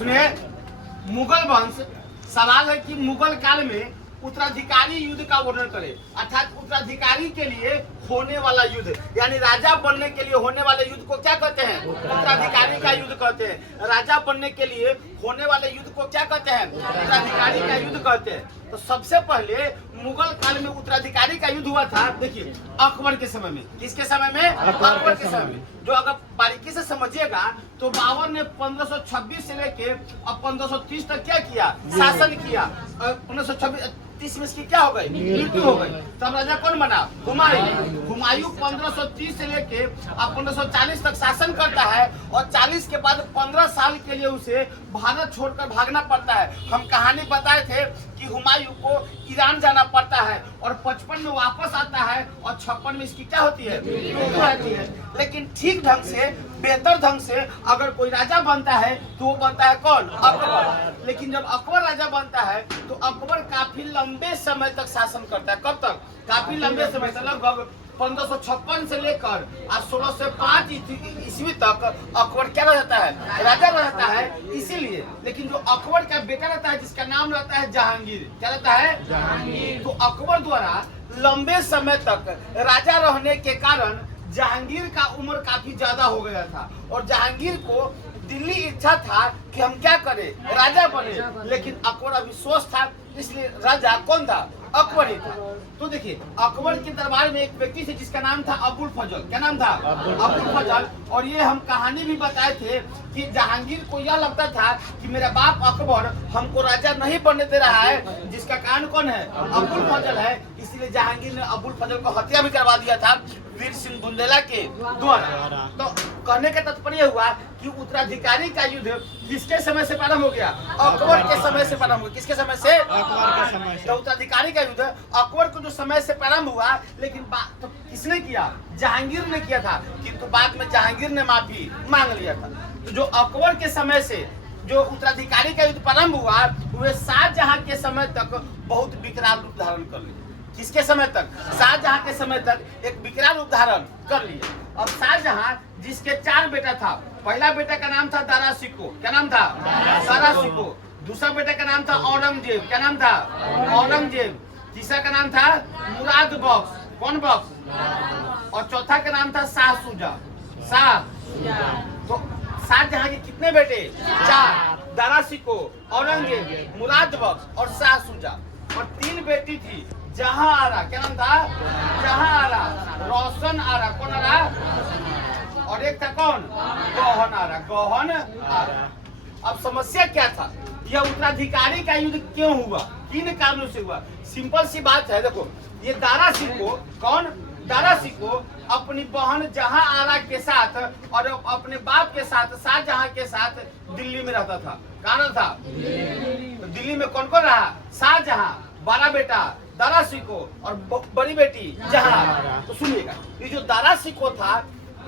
उसमें मुगल वंश सवाल है कि मुगल काल में उत्तराधिकारी युद्ध का वर्णन करें, अर्थात उत्तराधिकारी के लिए होने वाला युद्ध, यानी राजा बनने के लिए होने वाले युद्ध को क्या कहते हैं? उत्तराधिकारी का युद्ध कहते हैं। राजा बनने के लिए होने वाले युद्ध को क्या कहते हैं? उत्तराधिकारी का युद्ध कहते हैं। तो सबसे पहले मुगल काल में उत्तराधिकारी का युद्ध हुआ था। देखिए अकबर के समय में, किसके समय में? अकबर के समय में। जो अगर बारीकी से समझिएगा तो बाबर ने 1526 से लेके अब 1530 तक क्या किया? शासन किया। 1530 में इसकी क्या हो गई? मृत्यु हो गई। तब राजा कौन बना? हुमायूं। हुमायूं 1530 से लेके अब 1540 तक शासन करता है और 40 के बाद 15 साल के लिए उसे भारत छोड़कर भागना पड़ता है। हम कहानी बताए थे कि हुमायूं को ईरान जाना पड़ता है और 55 में वापस आता है और 56 में इसकी क्या होती है? मृत्यु होती है। लेकिन ठीक ढंग से, बेहतर ढंग से अगर कोई राजा बनता है तो वो बनता है कौन? अकबर। लेकिन जब अकबर राजा बनता है तो अकबर काफी लंबे समय तक शासन करता है। कब तक? काफी लंबे समय तक, लगभग 1556 से लेकर 1605 ईस्वी तक अकबर क्या रहता है? राजा रहता है। इसीलिए लेकिन जो अकबर का बेटा रहता है जिसका नाम रहता है जहांगीर, क्या रहता है? जहांगीर। तो अकबर द्वारा लंबे समय तक राजा रहने के कारण जहांगीर का उम्र काफी ज्यादा हो गया था और जहांगीर को दिल्ली इच्छा था कि हम क्या करें? राजा बने। लेकिन अकबर अविश्वास था, इसलिए राजा कौन था? अकबर ही था। तो देखिए अकबर के दरबार में एक व्यक्ति थे जिसका नाम था अबुल फजल। क्या नाम था? अबुल फजल। और ये हम कहानी भी बताए थे कि जहांगीर को यह लगता था कि मेरा बाप अकबर हमको राजा नहीं बनने दे रहा है, जिसका कारण कौन है? अबुल फजल है। इसलिए जहांगीर ने अबुल फजल को हत्या भी करवा दिया था वीर सिंह बुंदेला के द्वारा। तो कहने का तात्पर्य हुआ कि उत्तराधिकारी का युद्ध किसके समय से प्रारंभ हो गया? अकबर के समय से प्रारंभ हुआ। किसके समय से? अकबर के समय से। तो उत्तराधिकारी का युद्ध अकबर को जो समय से प्रारंभ हुआ, लेकिन तो किसने किया? जहांगीर ने किया था, किंतु बाद में जहांगीर ने माफी मांग लिया था। तो जो अकबर के समय से जो उत्तराधिकारी का युद्ध प्रारंभ हुआ, वे शाहजहां के समय तक बहुत विकराल रूप धारण कर लिया। किसके समय तक? शाहजहां के समय तक एक विकराल रूप धारण कर लिया। अब शाहजहां जिसके 4 बेटा था, पहला बेटा का नाम था दारा शिकोह। क्या नाम था? दारा शिकोह। दूसरा बेटा का नाम था औरंगजेब। क्या नाम था? औरंगजेब। तीसरा का नाम था मुराद बख्श। कौन बख्श? और चौथा का नाम था शाह शुजा। शाह। तो शाहजहां के कितने बेटे? 4। दारा शिकोह, औरंगजेब, मुराद बख्श और शाह शुजा। और 3 बेटी थी जहां आरा। क्या नाम था? जहां आरा, रोशन आरा। कौन आरा? और एक था कौन? गौहन आरा। गौहन आरा। अब समस्या क्या था? यह उत्तराधिकारी का युद्ध क्यों हुआ? किन कारणों से हुआ? सिंपल सी बात है। देखो ये दारा शिकोह, कौन? दारा शिकोह अपनी बहन जहां आरा के साथ और अपने बाप के साथ, शाहजहां के साथ दिल्ली में रहता था। कहाँ था? दिल्ली में कौन कौन रहा? शाहजहां, 12 बेटा दारा शिकोह और बड़ी बेटी जहां। तो सुनिएगा, ये जो दारा शिकोह था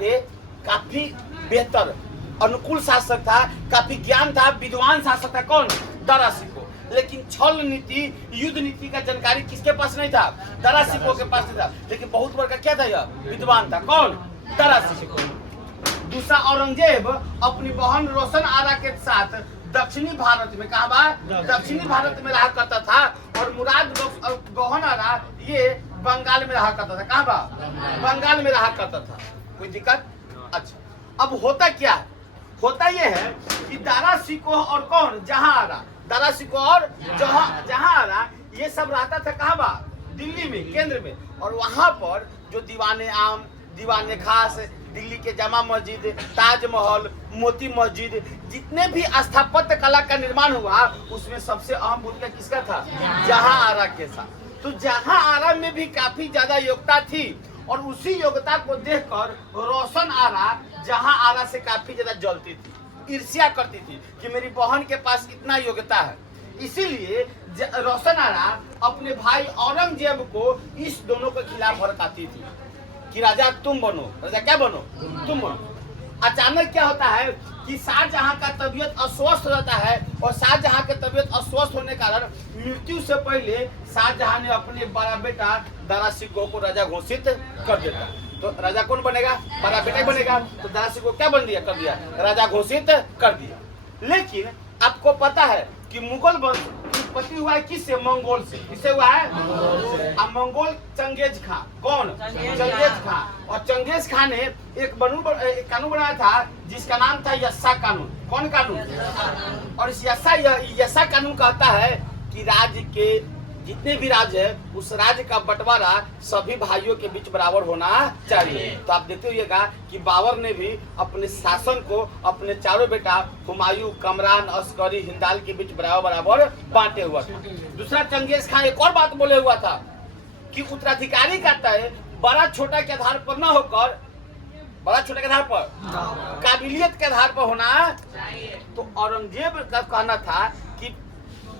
ये काफी बेहतर अनुकूल शासक था, काफी ज्ञान था, विद्वान शासक था। कौन? दारा शिकोह। लेकिन छल नीति, युद्ध नीति का जानकारी किसके पास नहीं था? दारा शिकोह के पास नहीं था। लेकिन बहुत बड़ा क्या था? यह विद्वान था। कौन? दारा शिकोह। दूसरा औरंगजेब अपनी बहन रोशन आरा के साथ दक्षिणी भारत में, कहा बा? दक्षिणी भारत में रहा करता था। और मुराद बख्श और गौहन आरा ये बंगाल में रहा करता था। कहाँ बा? बंगाल में रहा करता था। कोई दिक्कत? अच्छा, अब होता क्या है? होता यह है कि दारा शिकोह और कौन? जहां आरा। दारा शिकोह और जहां आरा ये सब रहता था कहाँ बा? दिल्ली में, केंद्र में। और वहां पर जो दीवाने आम, दीवाने खास, दिल्ली के जामा मस्जिद, ताजमहल, मोती मस्जिद, जितने भी स्थापत्य कला का निर्माण हुआ उसमें सबसे अहम भूमिका किसका था? जहां आरा के साथ। तो जहां आरा में भी काफी ज्यादा योग्यता थी और उसी योग्यता को देखकर रोशन आरा जहां आरा से काफी ज्यादा जलती थी, ईर्ष्या करती थी कि मेरी बहन के पास इतना योग्यता है। इसीलिए रोशन आरा अपने भाई औरंगजेब को इस दोनों के खिलाफ भड़काती थी कि राजा तुम बनो। राजा क्या बनो? तुम बनो। अचानक क्या होता है कि शाहजहां का तबीयत अस्वस्थ रहता है और शाहजहां के तबीयत अस्वस्थ होने के कारण मृत्यु से पहले शाहजहां ने अपने बड़ा बेटा दारा शिकोह को राजा घोषित कर देता। तो राजा कौन बनेगा? बड़ा बेटा बनेगा। तो दारा शिकोह क्या बन दिया? कर दिया, राजा घोषित कर दिया। लेकिन आपको पता है कि मुगल वंश की उत्पत्ति हुआ है किससे? मंगोल से। किससे हुआ है? अब मंगोल चंगेज खां। कौन? चंगेज खां। और चंगेज खां ने एक कानून बनाया था जिसका नाम था यस्सा कानून। कौन कानून? और इस यस्सा कानून कहता है कि राज्य के जितने भी राज्य है उस राज्य का बंटवारा सभी भाइयों के बीच बराबर होना चाहिए। तो आप देखते होइएगा कि बाबर ने भी अपने शासन को अपने चारों बेटा हुमायूं, कमरान, अस्करी, हिंदाल के बीच बराबर बांटे हुआ था। दूसरा, चंगेज खां एक और बात बोले हुआ था कि उत्तराधिकारी का तय बड़ा छोटा के आधार पर न होकर, बड़ा छोटे के आधार पर, काबिलियत के आधार पर होना चाहिए। तो औरंगजेब का कहना था कि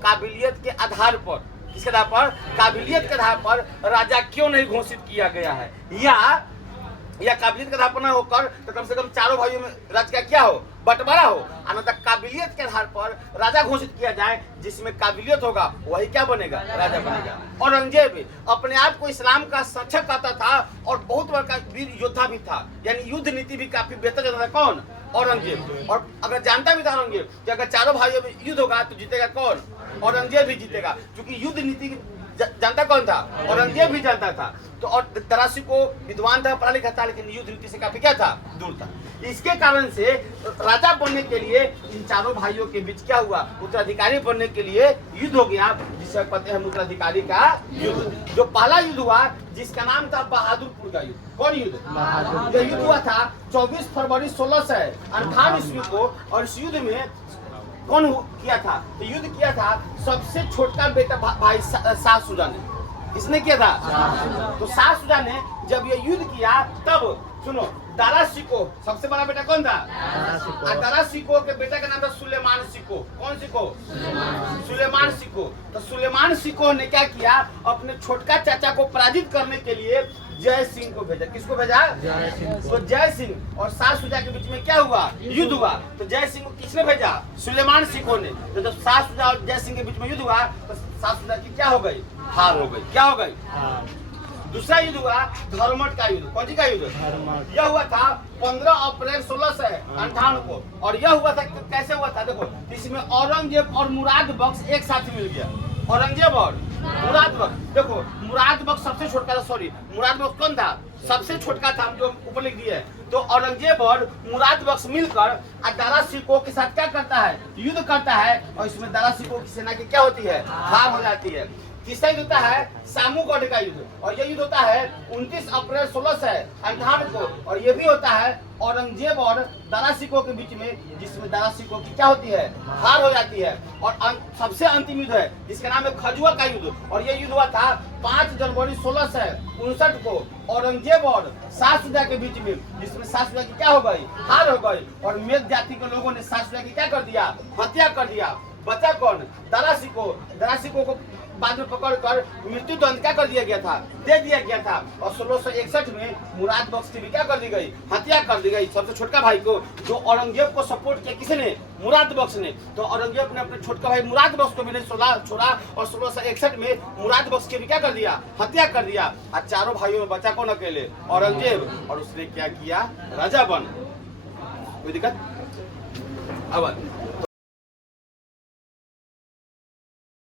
काबिलियत के आधार पर, किसके आधार पर? काबिलियत के आधार पर राजा क्यों नहीं घोषित किया गया है, या काबिलियत के आधार पर न होकर तो कम से कम चारों भाइयों में राज्य का क्या हो? बंटवारा हो। अनंतर काबिलियत के आधार पर राजा घोषित किया जाए, जिसमें काबिलियत होगा वही क्या बनेगा? राजा बनेगा। औरंगजेब अपने आप को इस्लाम का शिक्षक कहता था और बहुत बड़ा वीर योद्धा भी था, यानी युद्ध नीति भी काफी बेहतर जानता था। कौन? औरंगजेब। और अगर जानता भी था औरंगजेब कि अगर चारों भाइयों में युद्ध होगा तो जीतेगा कौन? औरंगजेब भी जीतेगा, क्योंकि युद्ध नीति जानता कौन था? औरंगजेब भी जानता था। तो और तरासी को विद्वान था, पढ़ा लिखा था, लेकिन युद्ध नीति से काफी क्या था? दूर था। इसके कारण से राजा बनने के लिए इन चारों भाइयों के बीच क्या हुआ? उत्तराधिकारी बनने के लिए युद्ध हो गया, जिसे कहते हैं उत्तराधिकारी का युद्ध। जो पहला युद्ध हुआ जिसका नाम था बहादुरपुर का युद्ध। कौन युद्ध? यह युद्ध हुआ था 24 फरवरी 1658 ईस्वी को। और इस युद्ध में कौन किया था? तो युद्ध किया था सबसे छोटा बेटा भाई शाह शुजा ने। किसने किया था? तो शाह शुजा ने जब ये युद्ध किया तब सुनो, दारा शिको सबसे बड़ा बेटा कौन था? दारा शिको के बेटा का नाम था सुलेमान शिको। कौन शिको? सुलेमान शिको। तो सुलेमान शिको ने क्या किया? अपने छोटका चाचा को पराजित करने के लिए जय सिंह को भेजा। किसको भेजा? जय सिंह। तो जय सिंह और शाह शुजा के बीच में क्या हुआ? युद्ध हुआ। तो जय सिंह को किसने भेजा? सुलेमान शिको ने। तो जब शाह शुजा और जय सिंह के बीच में युद्ध हुआ तो शाह शुजा की क्या हो गई? हार हो गई। क्या हो गई? दूसरा युद्ध हुआ धर्मट का युद्ध। कौन सी का युद्ध? यह हुआ था 15 अप्रैल 1658 को। और यह हुआ था कैसे हुआ था? देखो, इसमें औरंगजेब और मुराद बख्श एक साथ मिल गया। औरंगजेब और मुराद बख्श। देखो, मुराद बख्श सबसे छोटका था। सॉरी, मुराद बख्श कौन था? सबसे छोटका था, हम जो ऊपर लिख दिए। तो औरंगजेब और मुराद बख्श मिलकर दारा शिकोह के साथ क्या करता है? युद्ध करता है। और इसमें दारा शिकोह की सेना की क्या होती है? हार हो जाती है। तीसरा युद्ध होता है सामूगढ़ का युद्ध। और यह युद्ध होता है 29 अप्रैल 1658 को। और यह भी होता है औरंगजेब और दारा शिकोह के बीच में, जिसमें दारा शिकोह की क्या होती है? हार हो जाती है। और सबसे अंतिम युद्ध है जिसका नाम है खजुआ का युद्ध। और यह युद्ध हुआ था 5 जनवरी 1659 को औरंगजेब और शाह शुजा के बीच में, जिसमें शाह शुजा की क्या हो गई? हार हो गई। और मेघ जाति के लोगों ने शाह शुजा की क्या कर दिया? हत्या कर दिया। बचा कौन? दारा शिकोह। दारा शिकोह को बाद में पकड़कर मृत्यु दंड क्या कर दिया गया था? दे दिया गया था। और 1661 में मुराद बख्श की भी क्या कर दी गई? हत्या कर दी गई। सबसे छोटका भाई को, जो औरंगजेब को सपोर्ट किया, किसने? मुराद बख्श ने। तो औरंगजेब ने अपने छोटका भाई मुराद बख्श को भी नहीं छोड़ा और 1661 में मुराद बख्श की भी क्या कर दिया? हत्या कर दिया। और चारों भाइयों में बचा कौन अकेले? औरंगजेब। और उसने क्या किया? राजा बन। कोई दिक्कत? अब